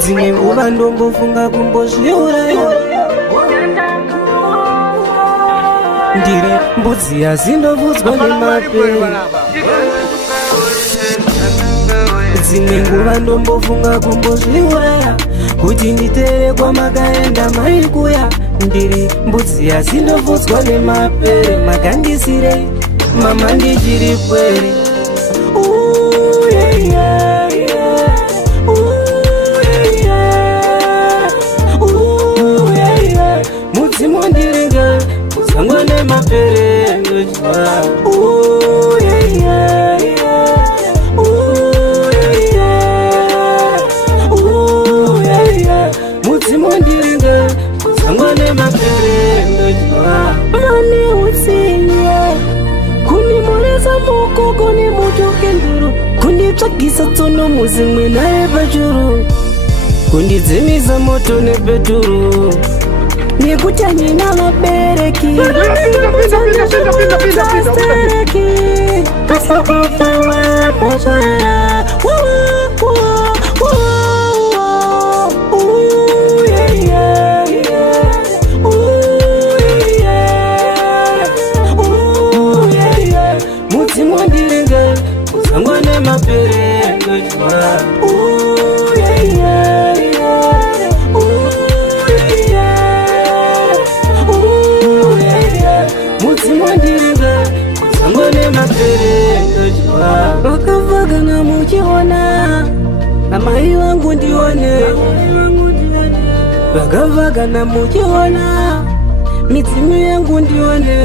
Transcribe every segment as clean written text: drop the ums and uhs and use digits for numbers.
dzimwe nguva ndombofunga kumbozviuraya. Ndiri mbudzi yazindovudzwa nemapere. Dzimwe nguva ndombofunga kumbozviuraya kuti nditere kwamakaenda maikuya. Ndiri mbudzi yazindovudzwa nemapere. Makandisirei mama ndichiri pwere. Mudzimu ndiringa kuzangwa nemapere ndojwa. Mudzimu ndiringa kuzangwa nemapere ndojwa. Mani utsinya kunimoresa moko kuni muchoke nduru. Kunditsvagisa tsono muzimwe naye pachuru. Kundidzimisa moto nepeturu. Nekuti handina vabereki kasakofewa moshara. Mudzimu ndiringa kuzangwa nemapere ndojwa. Mudzimu ndiringa kuzangwa nemapere ndojwa. Vakavagana muchiona amai vangu ndione. Vakavagana muchiona midzimu yangu ndione.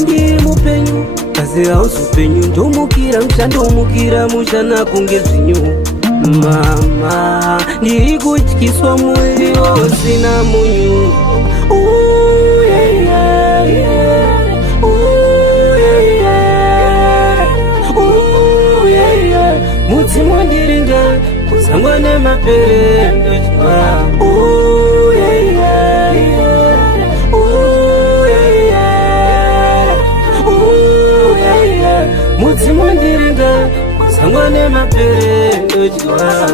Ndiri mupenyu asi hausi upenyu. Ndomukira mushandomukira mushana kunge zvinyu. Mama ndiri kutyiswa muviri usina munyu. Mudzimu ndiringa kuzangwa nemapere ndojwa. Mudzimu ndiringa kuzangwa nemapere ndojwa.